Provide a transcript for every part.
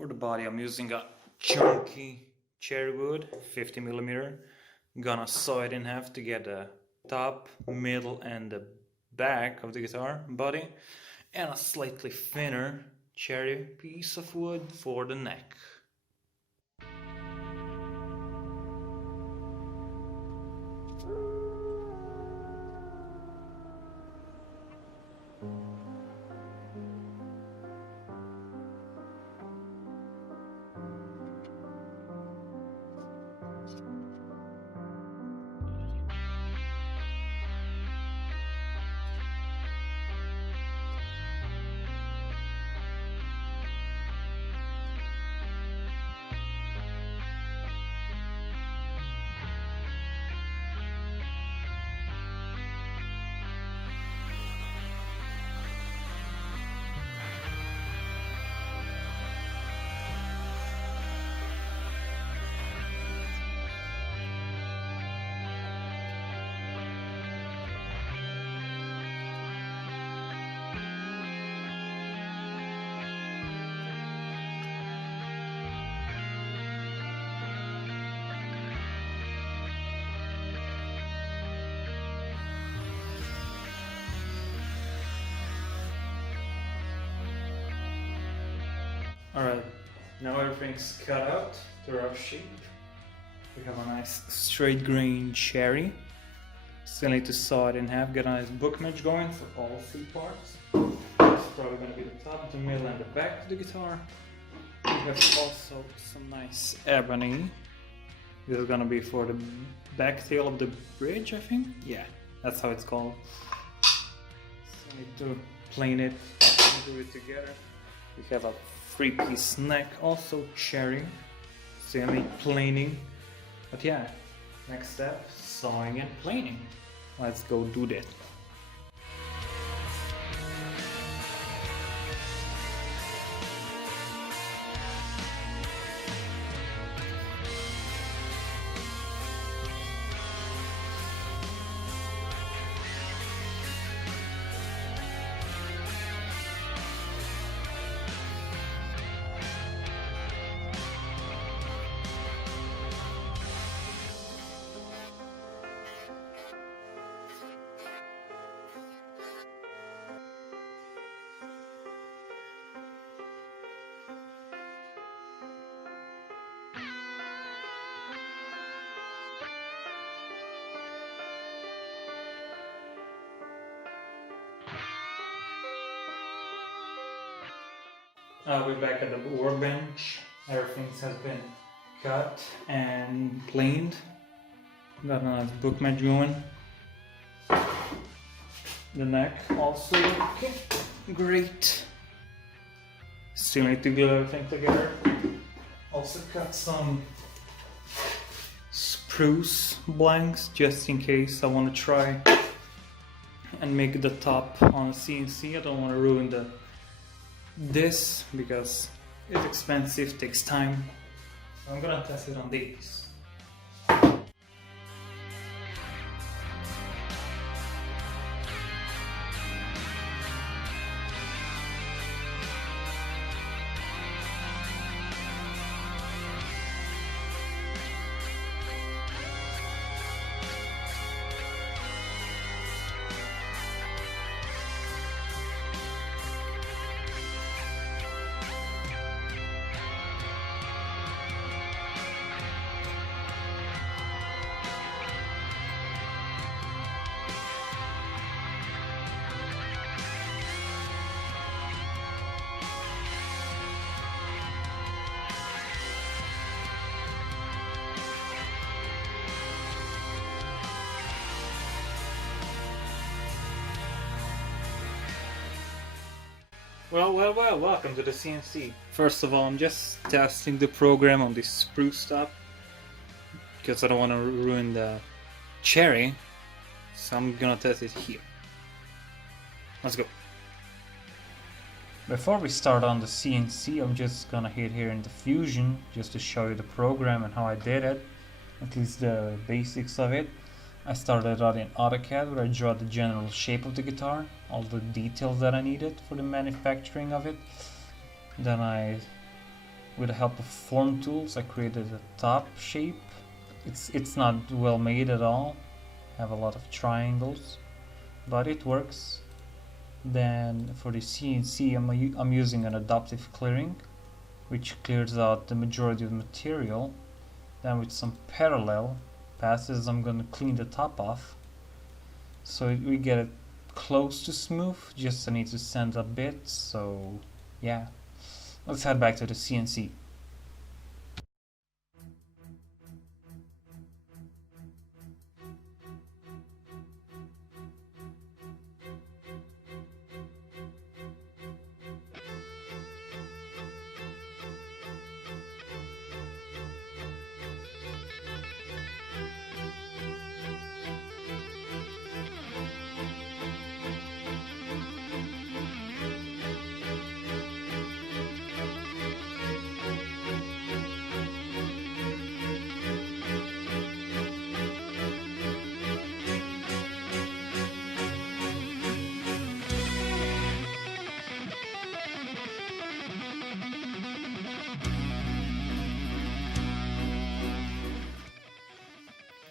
For the body I'm using a chunky cherry wood, 50mm. Gonna saw it in half to get the top, middle and the back of the guitar body, and a slightly thinner cherry piece of wood for the neck. Alright, now everything's cut out to rough shape. We have a nice straight grain cherry. Still need to saw it in half, get a nice book match going for all three parts. It's probably going to be the top, the middle and the back of the guitar. We have also some nice ebony. This is going to be for the back tail of the bridge, I think? Yeah, that's how it's called. So I need to plane it and do it together. We have a 3-piece neck, also cherry, so I need planing. But yeah, next step, sawing and planing. Let's go do that. We're back at the workbench. Everything has been cut and planed. Got a nice book match going. The neck also looking great. Still need to glue everything together. Also cut some spruce blanks just in case I want to try and make the top on a CNC. I don't want to ruin this because it's expensive, takes time. So I'm gonna test it on these. Well, welcome to the CNC. First of all, I'm just testing the program on this spruce top because I don't want to ruin the cherry, so I'm gonna test it here. Let's go. Before we start on the CNC, I'm just gonna hit here in the Fusion just to show you the program and how I did it, at least the basics of it. I started out in AutoCAD where I draw the general shape of the guitar, all the details that I needed for the manufacturing of it. Then I with the help of form tools, I created a top shape. It's not well made at all. I have a lot of triangles, but it works. Then for the CNC, I'm using an adaptive clearing, which clears out the majority of the material. Then with some parallel passes, I'm gonna clean the top off, so we get it close to smooth. Just I need to sand a bit. So yeah, let's head back to the CNC.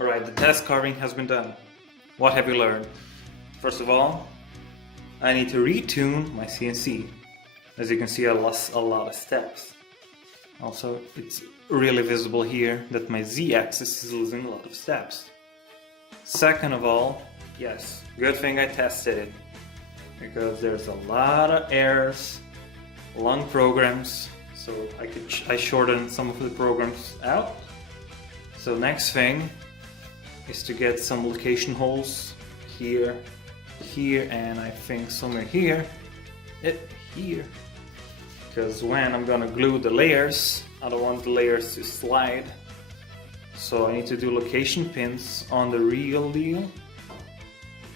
Alright, the test carving has been done. What have you learned? First of all, I need to retune my CNC. As you can see, I lost a lot of steps. Also, it's really visible here that my Z-axis is losing a lot of steps. Second of all, yes, good thing I tested it, because there's a lot of errors, long programs, so I shortened some of the programs out. So next thing is to get some location holes here, here, and I think somewhere here, here, because when I'm gonna glue the layers, I don't want the layers to slide, so I need to do location pins on the real deal.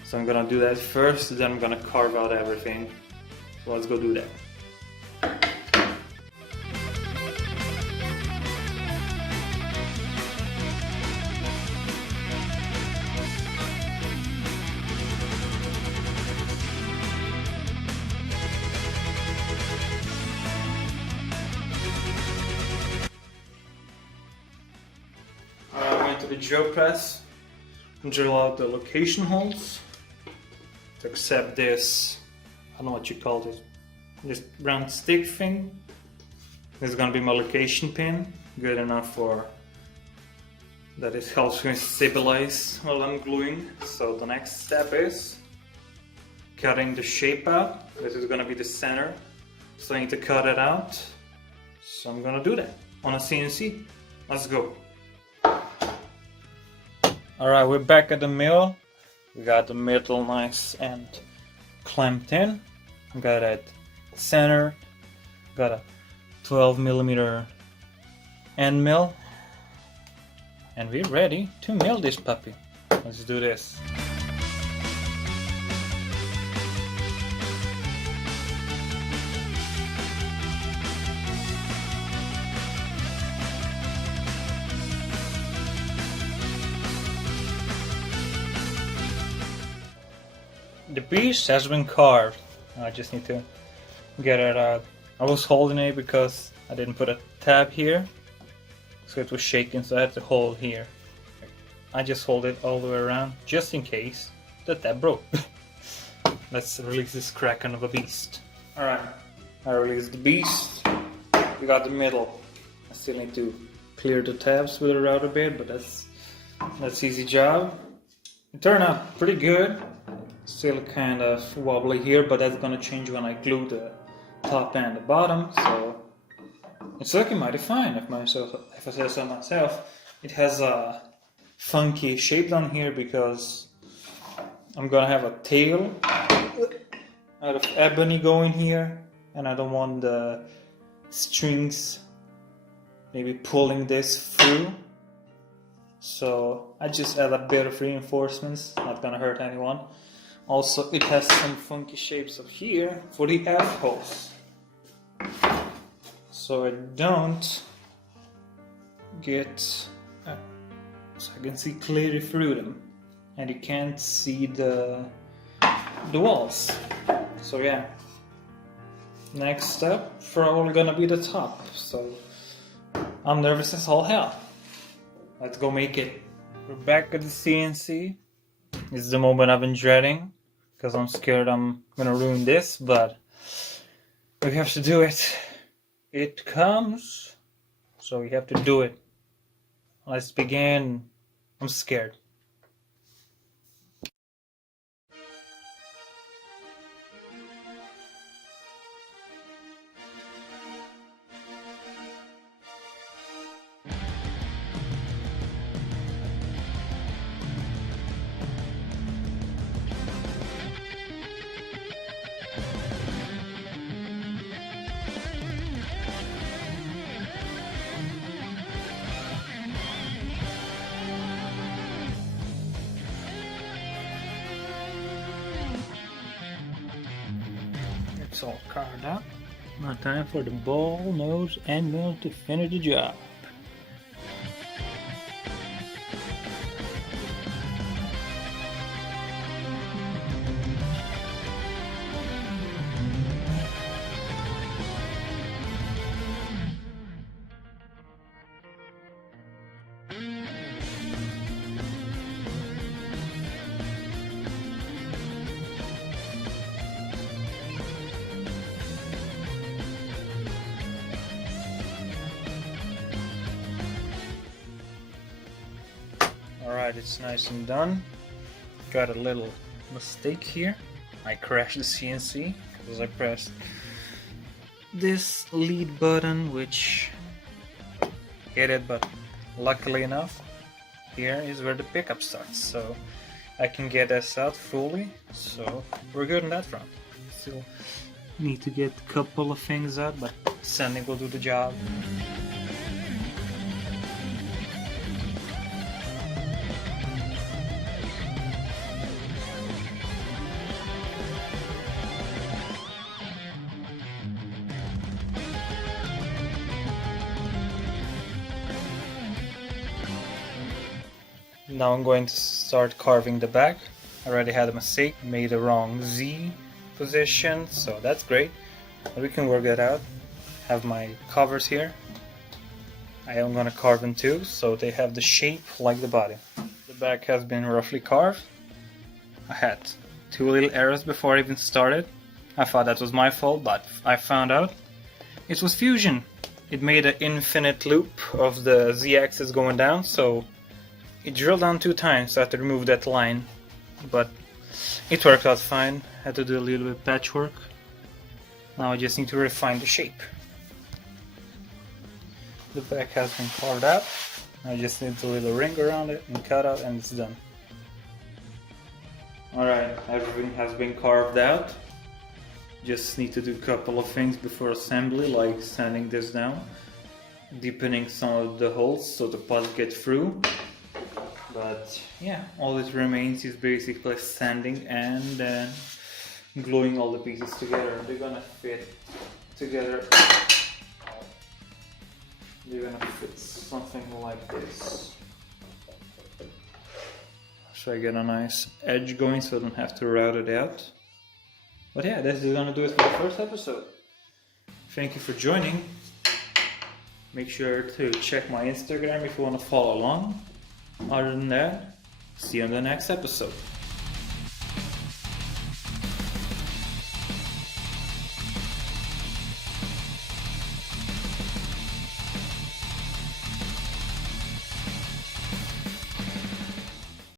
So I'm gonna do that first, then I'm gonna carve out everything. So let's go do that. The drill press, drill out the location holes to accept this, I don't know what you call this, this round stick thing. This is gonna be my location pin, good enough for that. It helps me stabilize while I'm gluing. So the next step is cutting the shape out. This is gonna be the center, so I need to cut it out. So I'm gonna do that on a CNC. Let's go. Alright, we're back at the mill. We got the middle nice and clamped in. Got it centered. Got a 12mm end mill. And we're ready to mill this puppy. Let's do this. The beast has been carved. I just need to get it out. I was holding it because I didn't put a tab here, so it was shaking, so I had to hold here. I just hold it all the way around just in case the tab broke. Let's release this kraken of a beast. Alright, I released the beast. We got the middle. I still need to clear the tabs with a router bit, but that's easy job. It turned out pretty good. Still kind of wobbly here, but that's gonna change when I glue the top and the bottom, so it's looking mighty fine if I say so myself. It has a funky shape down here because I'm gonna have a tail out of ebony going here, and I don't want the strings maybe pulling this through. So I just add a bit of reinforcements, not gonna hurt anyone. Also, it has some funky shapes up here for the air holes, so I don't get, so I can see clearly through them, and you can't see the walls. So yeah, next step probably gonna be the top. So I'm nervous as all hell. Let's go make it. We're back at the CNC. This is the moment I've been dreading because I'm scared I'm gonna ruin this, but we have to do it. It comes, so we have to do it. Let's begin. I'm scared. It's all carved out. Now time for the ball, nose, and mill to finish the job. Alright, it's nice and done. Got a little mistake here. I crashed the CNC because I pressed this lead button, which hit it, but luckily enough, here is where the pickup starts, so I can get this out fully, so we're good on that front. Still need to get a couple of things out, but sanding will do the job. Now I'm going to start carving the back. I already had a mistake, made a wrong Z position, so that's great. But we can work that out. Have my covers here. I am gonna carve them too, so they have the shape like the body. The back has been roughly carved. I had two little errors before I even started. I thought that was my fault, but I found out it was fusion. It made an infinite loop of the Z-axis going down, so it drilled down 2 times, so I had to remove that line, but it worked out fine. Had to do a little bit of patchwork. Now I just need to refine the shape. The back has been carved out. I just need a little ring around it and cut out, and it's done. Alright, everything has been carved out. Just need to do a couple of things before assembly, like sanding this down, deepening some of the holes so the parts get through. But yeah, all that remains is basically sanding and then gluing all the pieces together. They're gonna fit together. They're gonna fit something like this. So I get a nice edge going so I don't have to route it out. But yeah, this is gonna do it for the first episode. Thank you for joining. Make sure to check my Instagram if you want to follow along. Other than that, see you on the next episode.